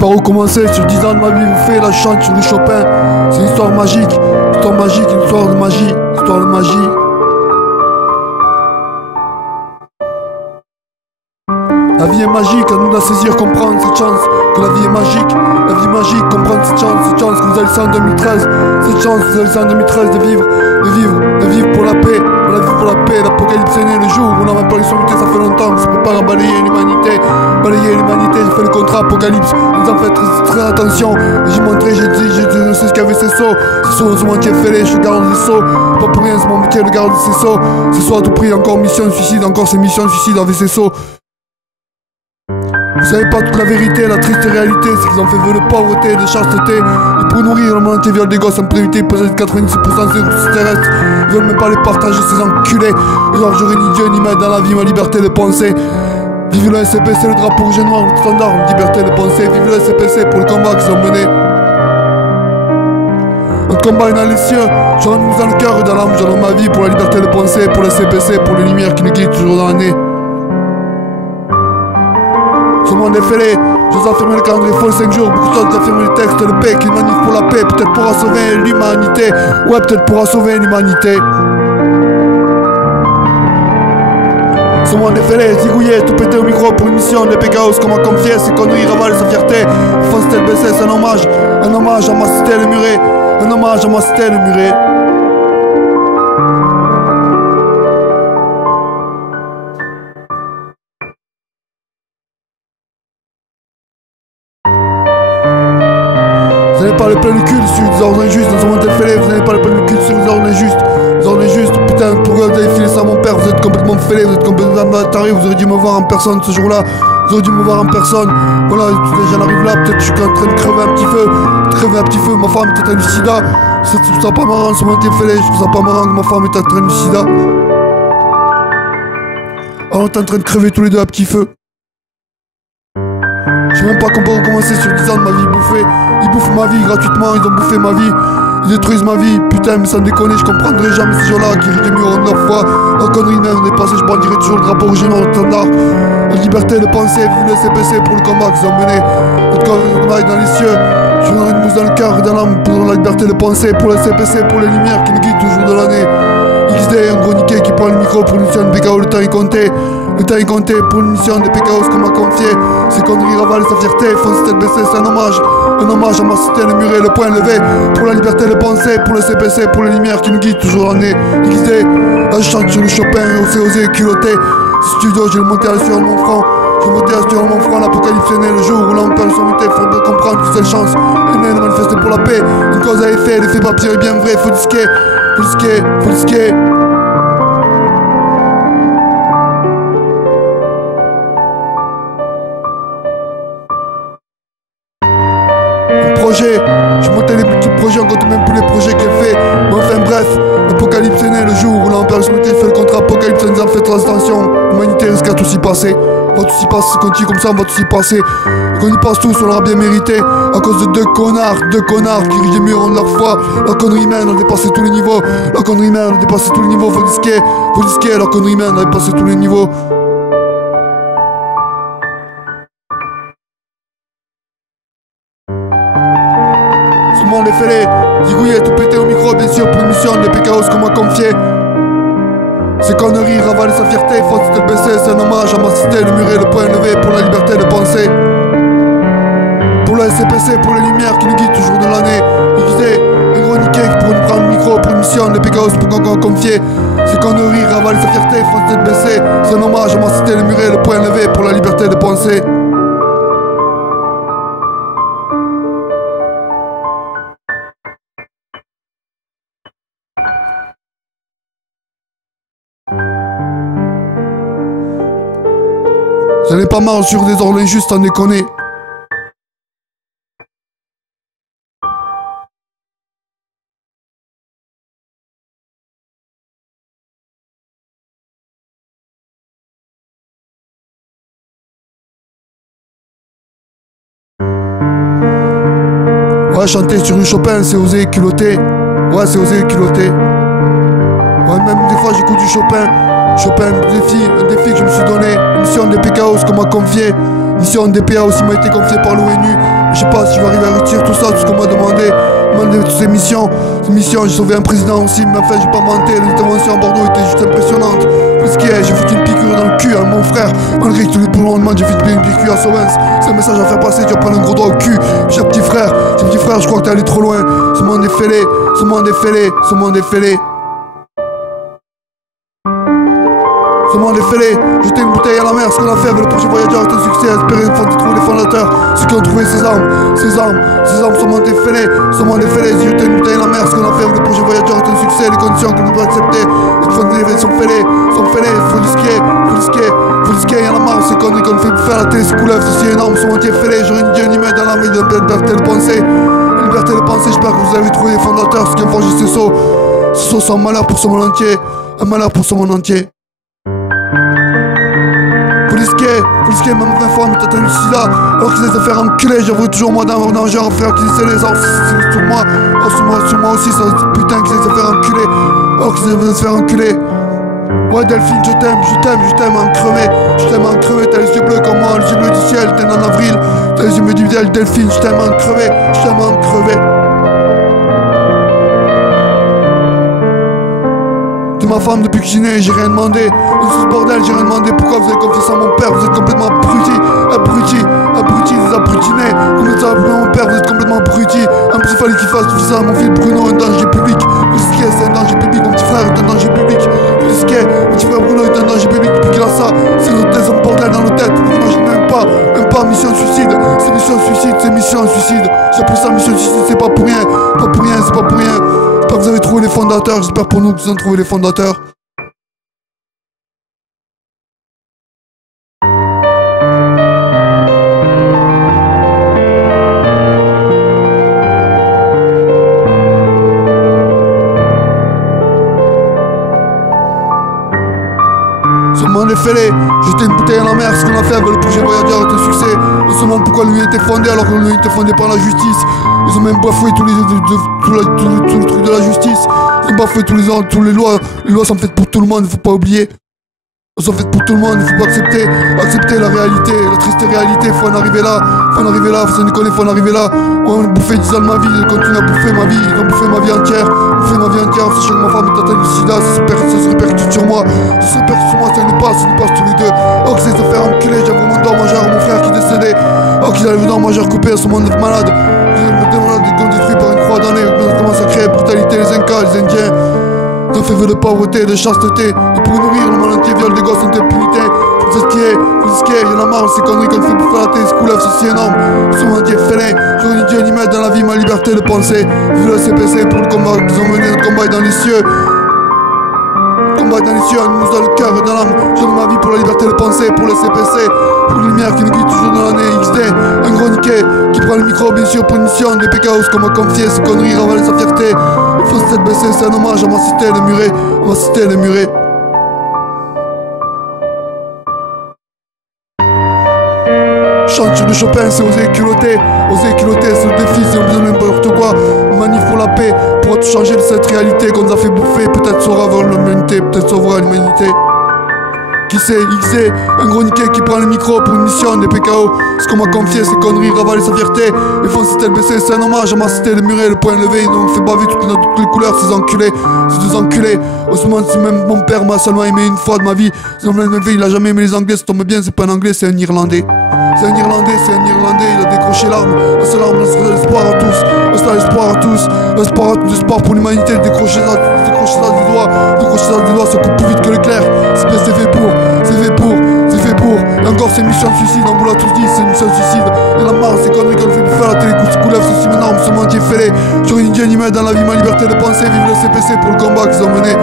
Par où commencer sur 10 ans de ma vie vous fait la chante sur le Chopin. C'est une histoire magique, une histoire de magie, histoire de magie. La vie est magique, à nous de la saisir, comprendre cette chance. Que la vie est magique, la vie magique, comprendre cette chance que vous avez laissée en 2013. Cette chance que vous avez laissée en 2013 de vivre pour la paix. On a vu pour la paix, l'apocalypse est né le jour où on a même pas les sommité, ça fait longtemps que ça peut pas balayer l'humanité. Balayer l'humanité, j'ai fait le contrat apocalypse. Ils en fait très attention. J'ai montré, j'ai dit, je sais ce qu'il y avait ces sauts. Ces sauts, c'est mon métier fêlé, je garde les sauts. Pas pour rien, c'est mon métier de garder ces sauts. Ce soir à tout prix, encore mission de suicide, encore ces missions de suicide avec ces sauts. Vous savez pas toute la vérité, la triste réalité, c'est qu'ils ont fait vœu de pauvreté, de chasteté. Et pour nourrir le monde entier viole des gosses en priorité, possèdent 96% des ressources terrestres. Ils veulent même pas les partager, ces enculés. Alors j'aurais ni Dieu ni maître dans la vie, ma liberté de penser. Vive le SCPC, le drapeau rouge et noir, le standard, liberté de penser. Vive le SCPC pour le combat qu'ils ont mené. Un combat dans les cieux, j'en ai dans le cœur et dans l'âme, j'en ai ma vie pour la liberté de penser, pour le SCPC, pour les lumières qui nous guident toujours dans l'année. Ce monde est fêlé, j'ose affirmer le calendrier faux 5 jours, beaucoup de choses d'affirmer le texte, le paix, qu'il manifeste pour la paix, peut-être pourra sauver l'humanité, ouais peut-être pourra sauver l'humanité. Ce monde est fêlé, zigouillé, tout pété au micro pour une mission de Pégaos qu'on m'a confié, ses conneries ravalent sa fierté, France tel BC, c'est un hommage à ma cité le muré, un hommage à ma cité le muré. Vous n'avez pas le plein de cul sur des ordres injustes, dans un monde fêlé, vous n'avez pas le plein de cul sur des ordres injustes. Les ordres injustes, putain, pourquoi vous avez filé ça à mon père, vous êtes complètement fêlé, vous êtes complètement taré, vous auriez dû me voir en personne ce jour-là, vous auriez dû me voir en personne. Voilà, j'en arrive là, peut-être je suis en train de crever un petit feu, ma femme est en train de sida. Je trouve ça pas marrant, ce monde est fêlé, je trouve ça pas marrant que ma femme est en train de sida. Alors on est en train de crever tous les deux à petit feu. Je sais même pas comment recommencer sur 10 ans de ma vie bouffée. Ils bouffent ma vie gratuitement, ils ont bouffé ma vie. Ils détruisent ma vie, putain mais sans déconner, je comprendrai jamais ces gens-là qui rient mieux en 9 fois. La connerie même, on est passé, je brandirai toujours le drapeau rouge et noir, le standard. La liberté de penser, vive le SCPC pour le combat qu'ils ont mené. Notre combat est dans les cieux, je donnerai une mousse dans le cœur et dans l'âme pour la liberté de penser, pour le SCPC, pour les lumières qui nous guident toujours de l'année. XD, un gros niqué qui prend le micro pour une mission de PKO, le temps est compté. Le temps est compté pour une mission de PKO qu'on m'a confié. Ces conneries ravalent sa fierté, fonce tête baissée, c'est un hommage à ma cité, le muré, le poing levé. Pour la liberté de penser, pour le CPC, pour les lumières qui nous guident toujours l'année. XD, là je chante sur le Chopin, osé, culotté. Ce studio, j'ai le monté à la sueur de mon front. J'ai monté à la sueur de mon front, l'apocalypse est né le jour où l'on perd son unité, faut bien comprendre que c'est une chance. Elle est manifeste pour la paix, une cause à effet, l'effet papier est bien vrai, faut disquer. J'ai monté les multiples projets, on compte même plus les projets qu'elle fait. Mais enfin bref, l'apocalypse est né le jour où l'Empire Sommité fait le contrat apocalypse, nous en fait transition. L'humanité risque à tout s'y passer. On va tout s'y passer, si on continue comme ça, on va tout s'y passer. Qu'on y passe tous, on l'aura bien mérité. À cause de deux connards qui rigent les murs en leur foi. La connerie humaine, on a dépassé tous les niveaux. La connerie humaine, on a dépassé tous les niveaux. Faut disquer, la connerie humaine, on a dépassé tous les niveaux. Ce monde est fêlé, zigouillé, tout pété au micro, bien sûr, pour une mission de PKO qu'on m'a confié. Ces conneries ravalent sa fierté, faut se baisser, c'est un hommage à ma cité, le muré, le poing levé pour la liberté de penser. Pour le SCPC, pour les lumières qui nous guident toujours de l'année. XD, un gros niqué qui pour nous prendre le micro pour une mission de PKO qu'on m'a confié. Ces conneries ravalent sa fierté, faut se baisser, c'est un hommage à ma cité, le muré, le poing levé pour la liberté de penser. J'en ai pas marre sur des ordres injustes, en déconner. Ouais, chanter sur du Chopin, c'est oser culotter. Ouais, c'est oser culotter. Ouais, même des fois j'écoute du Chopin, un défi que je me suis donné, une mission de PKO qu'on m'a confié, Mission DPA aussi m'a été confiée par l'ONU. Je sais pas si je vais arriver à retirer tout ça, tout ce qu'on m'a demandé toutes ces missions. J'ai sauvé un président aussi, mais enfin j'ai pas menté. L'intervention à Bordeaux était juste impressionnante. Parce que j'ai foutu une piqûre dans le cul à mon frère. Malgré que tous les boulons demandent, j'ai fait une piqûre à Sauvens. C'est un message à faire passer, tu vas prendre un gros doigt au cul. Cher petit frère, je crois que t'es allé trop loin. Ce monde est fêlé, ce monde est fêlé, ce monde est fêlé. Ce monde est fêlé, jeter une bouteille à la mer, ce qu'on a fait avec le projet Voyageur est un succès, espérer une fois de trouver les fondateurs, ceux qui ont trouvé ces armes, ce monde est fêlé, jeter une bouteille à la mer, ce qu'on a fait avec le projet Voyageur est un succès, les conditions qu'on ne peut pas accepter, les fonds de sont fêlés, faut risquer, y'en a marre, ces conneries qu'on fait faire à la télé, c'est couleuvre, ceci est énorme, ce monde est fêlé, j'aurais une Dieu ni main dans la vie de liberté de penser, j'espère que vous avez trouvé les fondateurs, ceux qui ont forgé ces sauts, c'est un malheur pour ce monde entier, un malheur pour ce monde entier. Faut risquer, même 20 fois, mais t'as tenu sida. Alors qu'ils essaient de faire enculer, j'avoue toujours moi dans genre frère qu'ils essaient les armes sur moi aussi, ça putain qu'ils essaient de faire enculer. Alors qu'ils essaient de se faire enculer. Ouais Delphine, je t'aime en crever, t'as les yeux bleus comme moi, les yeux bleus du ciel, t'es en avril, t'as les yeux bleus du ciel, Delphine, je t'aime en crever. Ma femme depuis que je suis né, j'ai rien demandé. Dans ce bordel, j'ai rien demandé. Pourquoi vous avez confiance en mon père? Vous êtes complètement abruti, des abrutinés. Comme ça, mon père, vous êtes complètement abruti. En plus, il fallait qu'il fasse tout ça. Mon fils Bruno est un danger public. Vous risquez, c'est un danger public. Mon petit frère est un danger public. Vous risquez, mon petit frère Bruno est un danger public. Depuis qu'il a ça, c'est un bordel dans nos têtes. Vous imaginez même pas mission suicide. C'est mission suicide. J'appelle ça mission suicide, c'est pas pour rien. J'espère que vous avez trouvé les fondateurs, j'espère pour nous que vous avez trouvé les fondateurs. Ce monde est fêlé, jeter une bouteille à la mer, ce qu'on a fait avec le projet Voyageur est un succès. On se demande pourquoi l'UE était fondée alors que l'UE était fondée par la justice. Ils ont même bafoué tout le truc de la justice. Ils ont bafoué tous les lois. Les lois sont faites pour tout le monde, il faut pas oublier. Elles sont faites pour tout le monde, il faut pas accepter la réalité, la triste réalité. Faut en arriver là, faut en arriver là. On a bouffé 10 ans de ma vie, ils continuent à bouffer ma vie, ils ont bouffé ma vie entière. Sachant que ma femme est atteinte du sida, ça se répercute sur moi. Ça nous passe tous les deux. Oh, qu'ils essaient de faire enculer, j'avoue mon dent majeur, mon frère qui est décédé. Oh, qu'ils avaient le dent majeur coupé à ce monde de malade. Des malades qu'on détruit par une croix d'année, comment ça crée brutalité, les Incas, les Indiens. Ils ont fait vœu de pauvreté, de chasteté. Et pour nourrir le monde entier, viol des gosses en impunité. C'est ce qui est, y'en a marre, ces conneries qu'on fait bouffer à la télé, ce couleuvre, c'est si énorme. Ce monde entier fêlé, j'aurais ni Dieu ni maître dans la vie, ma liberté de penser. Vive le CPC pour le combat qu'ils ont mené, notre combat est dans les cieux. Un mousse dans le cœur et dans l'âme. Je donne ma vie pour la liberté de penser, pour le CPC, pour la lumière qui nous guide toujours dans l'année XD. Un gros niquet qui prend le micro, bien sûr, pour une mission. Des PKO, ce qu'on m'a confié, ces conneries ravalent sa fierté. Il faut se tête baisser, c'est un hommage à ma cité, les murets. Chante sur du Chopin, c'est oser culotter, c'est le défi, c'est besoin de n'importe quoi. Manif pour la paix, pour tout changer de cette réalité qu'on nous a fait bouffer. Peut-être sauvera l'humanité, peut-être sauvera l'humanité. Qui sait, XC, un gros niquet qui prend le micro pour une mission des PKO. Ce qu'on m'a confié, ces conneries ravaler sa fierté. Ils font cité baisser, c'est un hommage à ma cité, le muret, le point levé. Ils nous ont fait baver toutes les couleurs, ces enculés. Ces deux enculés. Au ce moment, si même mon père m'a seulement aimé une fois de ma vie. Il a jamais aimé les Anglais, ça tombe bien, c'est pas un Anglais, c'est un Irlandais. Il a décroché l'arme. C'est l'arme, c'est l'espoir à tous. L'espoir pour l'humanité, décrocher ça du doigt, ça coupe plus vite que l'éclair. C'est fait pour. Et encore c'est mission suicide, on vous l'a tous dit, c'est mission suicide. Il y en a marre, ces conneries qu'on fait bouffer à la télé, coups de couleuvre, c'est si énorme, ce monde est fêlé. J'aurais une Dieu ni main dans la vie, ma liberté de penser, vive le CPC pour le combat qu'ils ont mené,